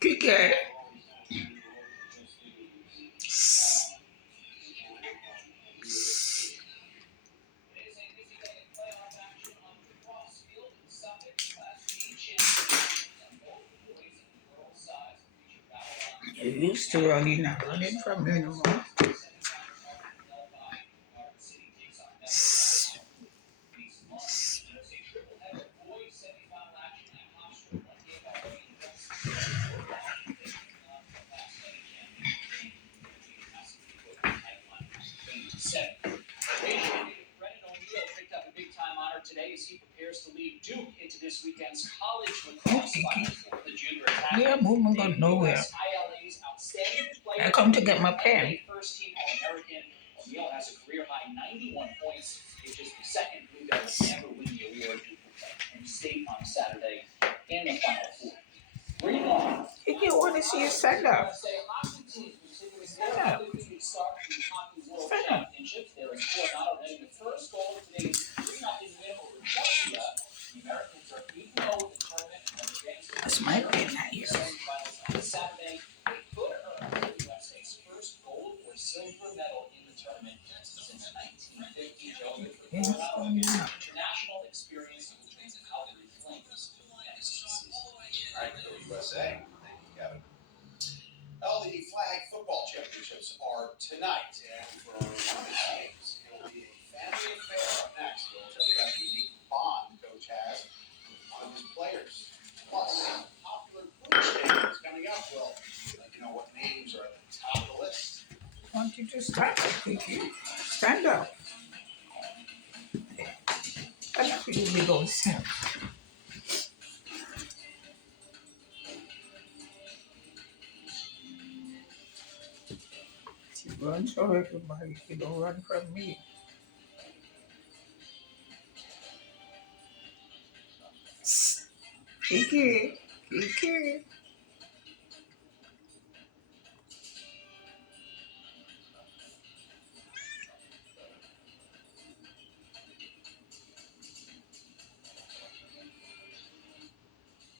Kike. You used to running, not running from me anymore. Yeah, movement got nowhere. I come to get my pen. You get want to see you stand up. Stand up. Stand up. That's my pen, not yours. Yeah, stand up. USA. Thank you, Kevin. Well, the flag football championships are tonight, and for one of the games, it'll be a family affair. Up next, we'll tell you about the unique bond Coach has with one of his players. Plus, popular food stands coming up. Well, what names are at the top of the list. I want you to stand up, Kiki. Stand up. That's what you go stand. You run from everybody. You don't run from me. Kiki. Kiki.